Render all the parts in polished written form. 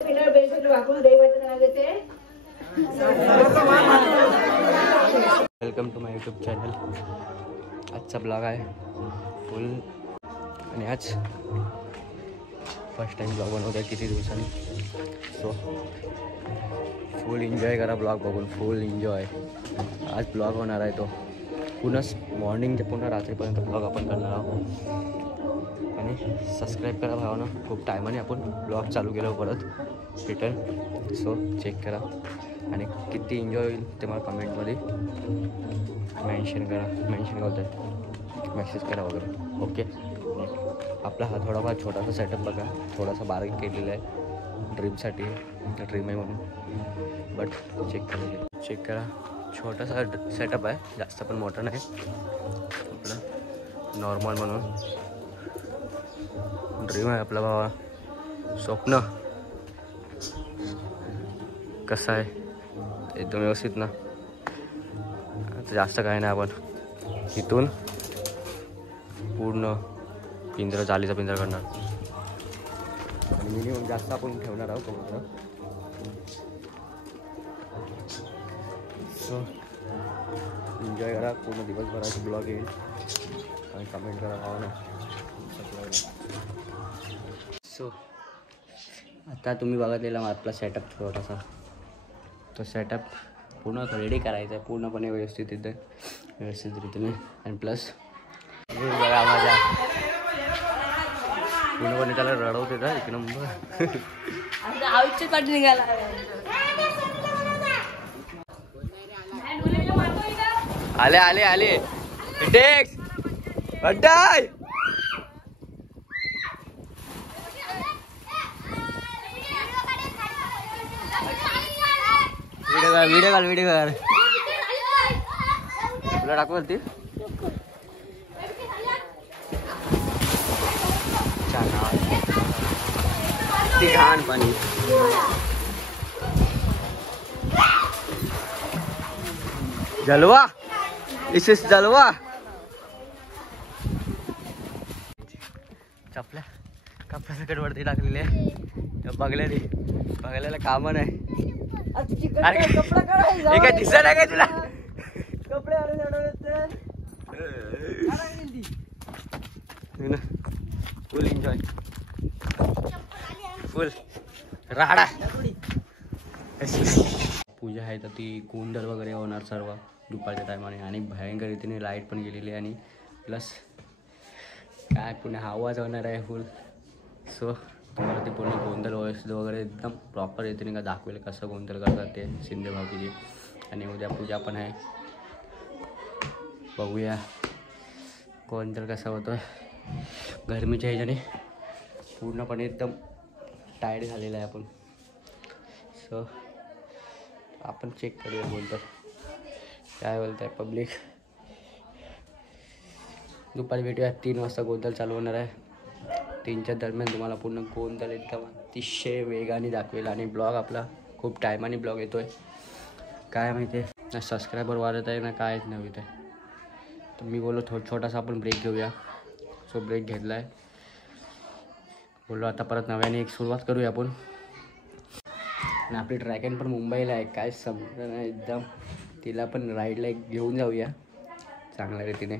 Welcome to my YouTube channel. आजचा blog आहे full आणि आज फर्स्ट टाइम ब्लॉग बनवतो आहे किती दिवसांनी. सो फुल एन्जॉय करा ब्लॉग बघून, फुल एन्जॉय. आज ब्लॉग होणार आहे तो पुन्हा मॉर्निंग ते पुन्हा रात्रीपर्यंत ब्लॉग आपण करणार आहोत. आणि सबस्क्राईब करा भावांनो, खूप टायमाने आपण ब्लॉग चालू केलं परत रिटर्न. सो चेक करा आणि किती एन्जॉय होईल ते मला कमेंटमध्ये मेन्शन करत आहे, मेसेज करा वगैरे. ओके. आपला हा थोडाफार छोटासा सेटअप बघा, थोडासा बारीक केलेला आहे ड्रीमसाठी, ड्रीम आहे म्हणून. बट चेक करा छोटासा सेटअप आहे, जास्त पण मोठा नाही, आपलं नॉर्मल म्हणून. ड्रीम आहे आपला भावा, स्वप्न कसं आहे एकदम व्यवस्थित ना. जास्त काय नाही, आपण इथून पूर्ण पिंजरा, जालीचा पिंजरा करणार आणि मिनिमम जास्त आपण ठेवणार आहोत कबूतर. सो एन्जॉय करा, पूर्ण दिवसभराचे ब्लॉग येईल आणि कमेंट करा भावा ना. सो आता तुम्ही बघितलेला आपला सेटअप छोटासा, तो सेटअप पूर्ण रेडी करायचा आहे पूर्णपणे व्यवस्थित रीतीने. आणि प्लस बघा माझ्या पूर्णपणे त्याला रडवते का एक नंबर. निघाला आले आले आले व्हिडिओ कर तुला टाकू ती घाण पाणी. जलवा इस जलवा. चपल्या कपड्या सकट वरती टाकलेले बघल्याला काम नाही. काय दिसत आहे काय तुला कपडे फुल एन्जॉय, फुल राडा. पूजा आहे तर ती गोंधळ वगैरे होणार सर्व दुपारच्या टायमाने. आणि भयंकर रीतीने लाईट पण गेलेली आणि प्लस काय पुन्हा आवाज होणार आहे फुल. सो तुम्हाला ते पूर्ण गोंधळ वगैरे एकदम प्रॉपर रीतीने का दाखवेल कसं गोंधळ करतात ते शिंदे भाऊजी. आणि उद्या पूजा पण आहे, बघूया गोंधळ कसा होतो. गरमीच्या ह्याच्याने पूर्णपणे एकदम टायर्ड झालेलं आहे आपण. सो आपण चेक करूया गोंधळ काय बोलत आहे पब्लिक. दुपारी भेटूया 3 वाजता. गोंधळ चालू होणार आहे 3च्या दरम्यान. तुम्हाला पूर्ण गोंधळ एकदम अतिशय वेगाने दाखवेल. आणि ब्लॉग आपला खूप टायमाने ब्लॉग येतो आहे, काय माहिती आहे ना, सबस्क्रायबर वाढत आहे ना कायच नव्हे ते. तर मी बोललो छोटासा आपण ब्रेक घेऊया. सो ब्रेक घेतला आहे, बोललो आता परत नव्याने एक सुरुवात करूया आपण. आणि आपली ट्रॅकन पण मुंबईला आहे, काय समजलं नाही एकदम. तिला पण राईडला एक घेऊन जाऊया चांगल्या रीतीने.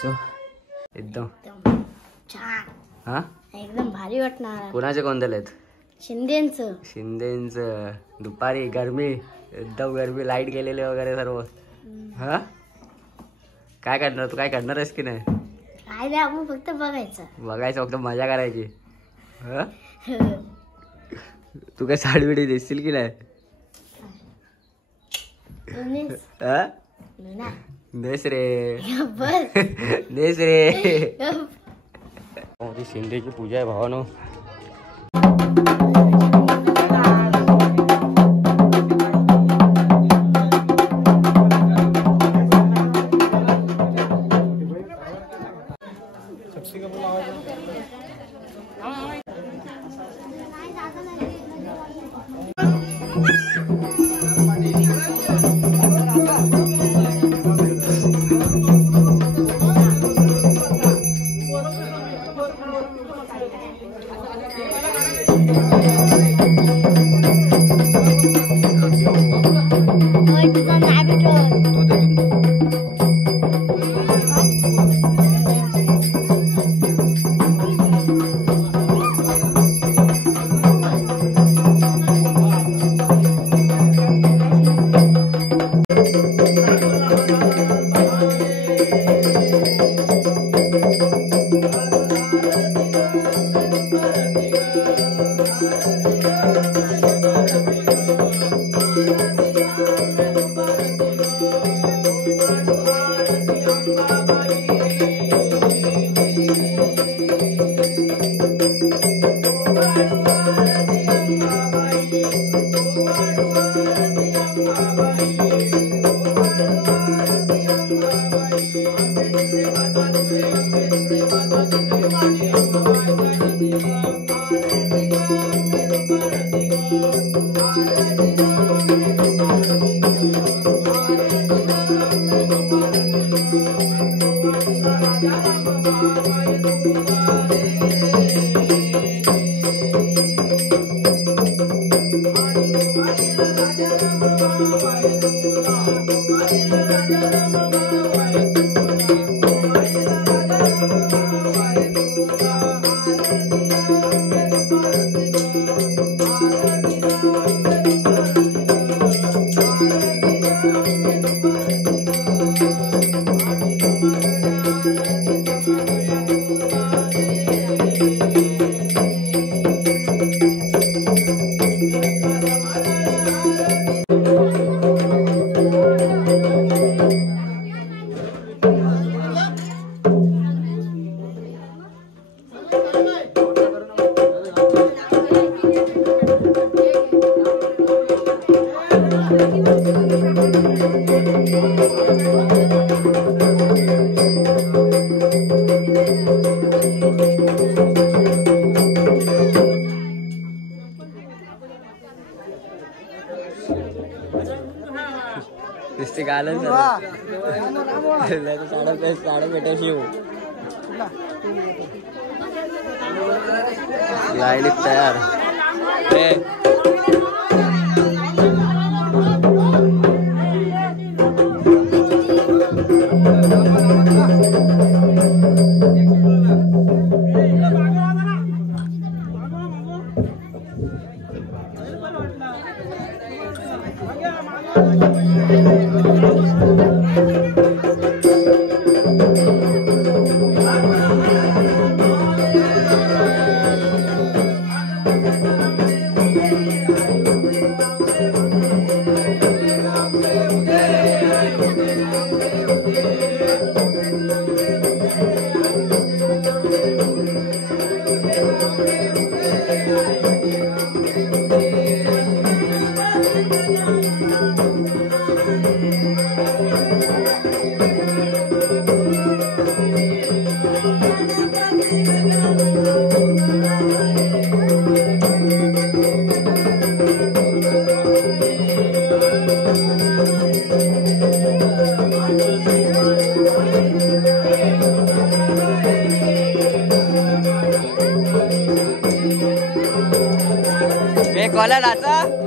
सो एकदम हा एकदम भारी वाटणार. कोणाचे गोंधळ आहेत? शिंदेचं. दुपारी गरमी, एकदम गरमी, लाईट गेलेले वगैरे सर्व. हा काय करणार तू? काय करणार आहेस की नाही? काय नाही, आपण फक्त बघायचं फक्त मजा करायची. हा तू काय साडी बिडी देशील की नाही? देस रे देस रे. शिंदेची पूजा आहे भावानो. नुसते गाणं साडे भेटायची येऊ लाईली तयार कॉलर आता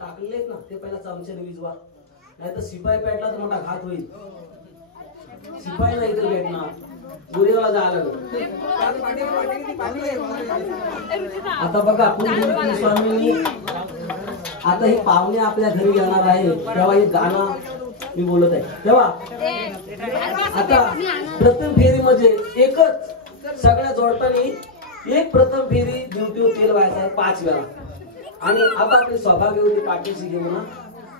टाकलेत ना ते पहिला चमच्याने विजवा, नाही तर शिपाई पेटला तर मोठा घात होईल. शिपाई नाही तर भेटणार, गुरेवाला जायला आता बघा स्वामींनी आता ही पाहुणे आपल्या घरी येणार आहे तेव्हा हे गाणं मी बोलत आहे. तेव्हा आता प्रथम फेरी म्हणजे एकच सगळ्या जोडताना एक प्रथम फेरी ड्युटीवर तेल व्हायचं आहे 5 वेळा. आणि आता आपली सौभाग्य होती पाठीशी घेऊन ना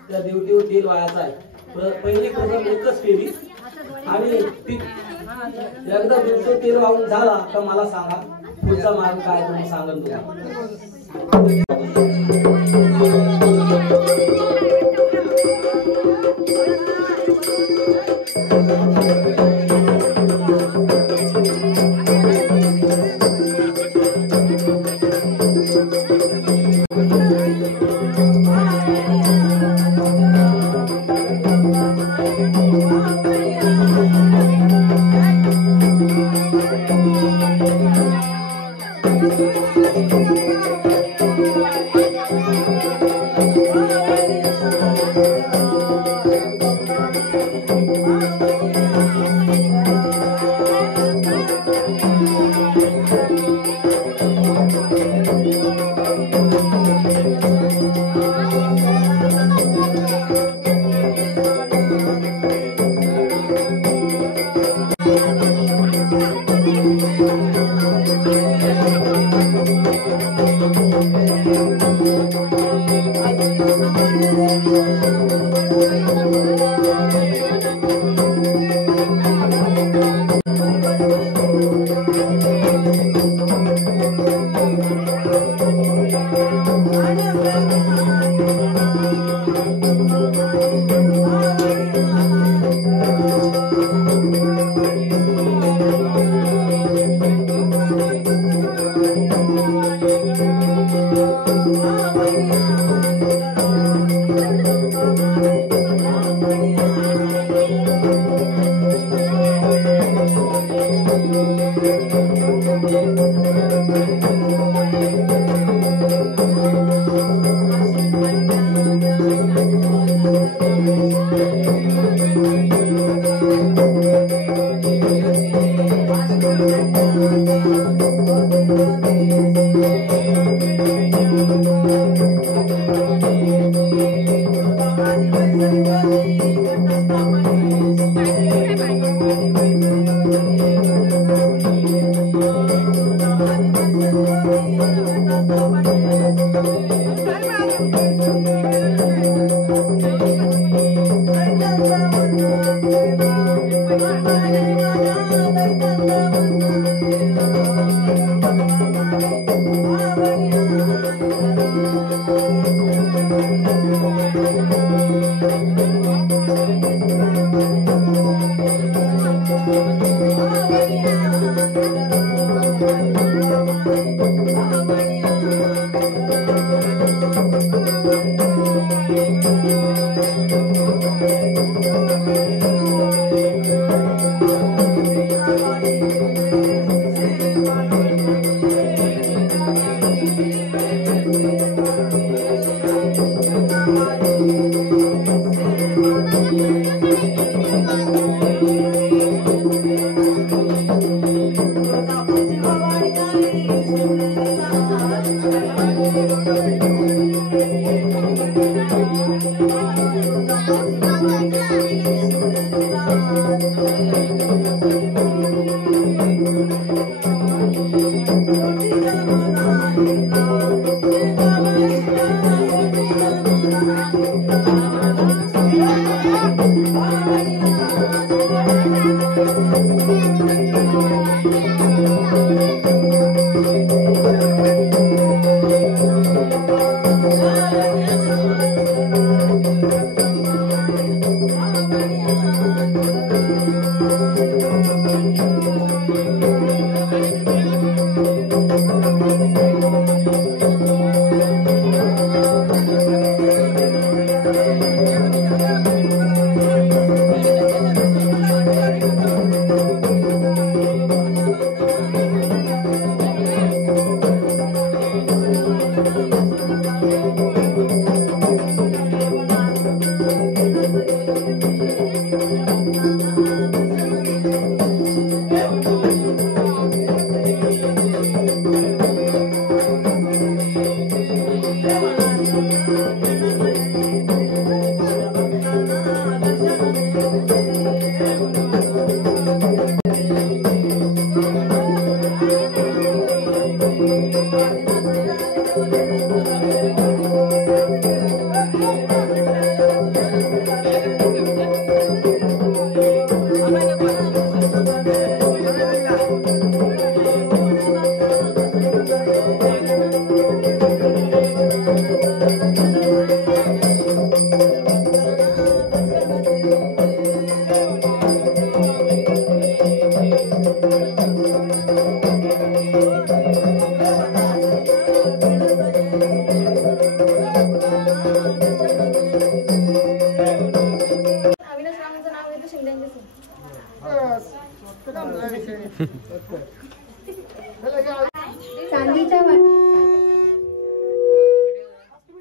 त्या ड्युटीवर तेल व्हायचं आहे. पहिली प्रथम एकच फेरी आणि एकदा ड्युटीवर तेल वाहून झाला तर मला सांगा पुढचा मार्ग काय तुम्ही सांगाल तुम्हाला.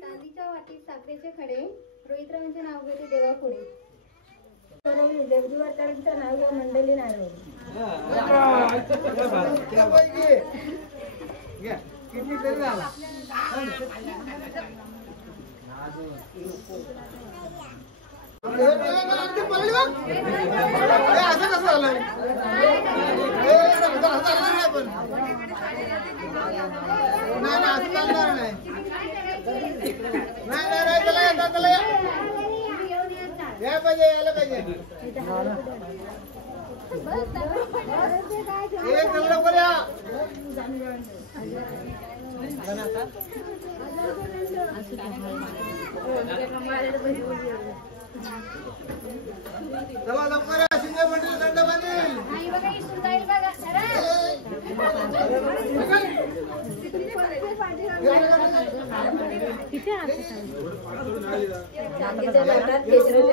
चांदीच्या वाटीत साखरेचे खडे रोहितरावांचे नाव घेते देवा पुढे जगजीवरकरांचं नाव या मंडळी नारळ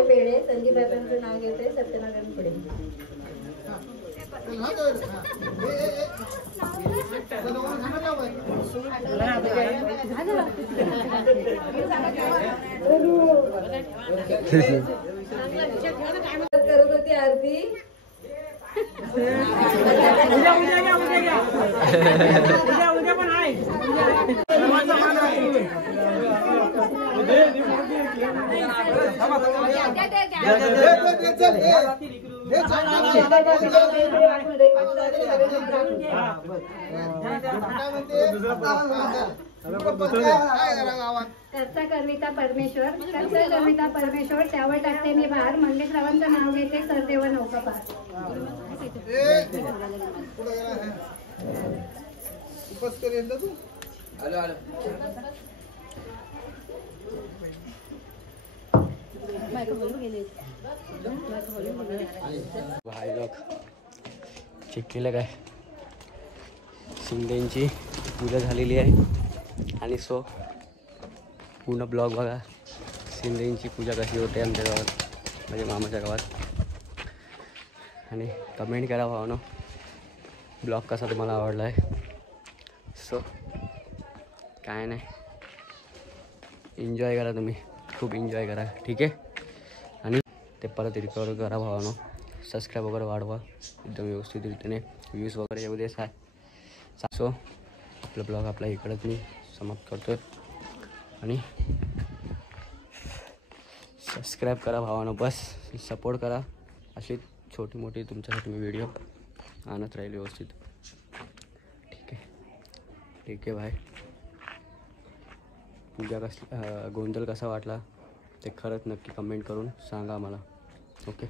पेढे संदीप बाबांचं नाव घेते सत्यनारायण पुढे करत होती होती. उद्या पण आहे. कर्ता कर्मिता परमेश्वर, कर्ता कर्मिता परमेश्वर, त्यावर टाकते मी भार. मंगेशरावांचं नाव घेते, सरदेव नौका पार. भाई लोक चेक केलं काय, शिंदेची पूजा झालेली आहे. आणि सो पूर्ण ब्लॉग बघा, शिंदेची पूजा कशी होते आमच्या गावात, म्हणजे मामाच्या गावात. आणि कमेंट करा भावानो, ब्लॉग कसा तुम्हाला आवडला आहे. सो काय नाही, एन्जॉय करा तुम्ही, खूप एन्जॉय करा, ठीक आहे. आणि ते परत रिकवर करा भावानो, सबस्क्राईब वगैरे वाढवा एकदम व्यवस्थित रीतीने, व्ह्यूज वगैरे येऊ दे. सो आपला ब्लॉग आपला इकडंच मी समाप्त करतो आहे. आणि सबस्क्राईब करा भावानो, बस सपोर्ट करा. अशी छोटी मोठी तुमच्यासाठी मी व्हिडिओ आणत राहील व्यवस्थित, ठीक आहे. ठीक आहे भाई. पूजा गोंधळ कसा वाटला ते खरंच नक्की कमेंट करून सांगा आम्हाला, ओके.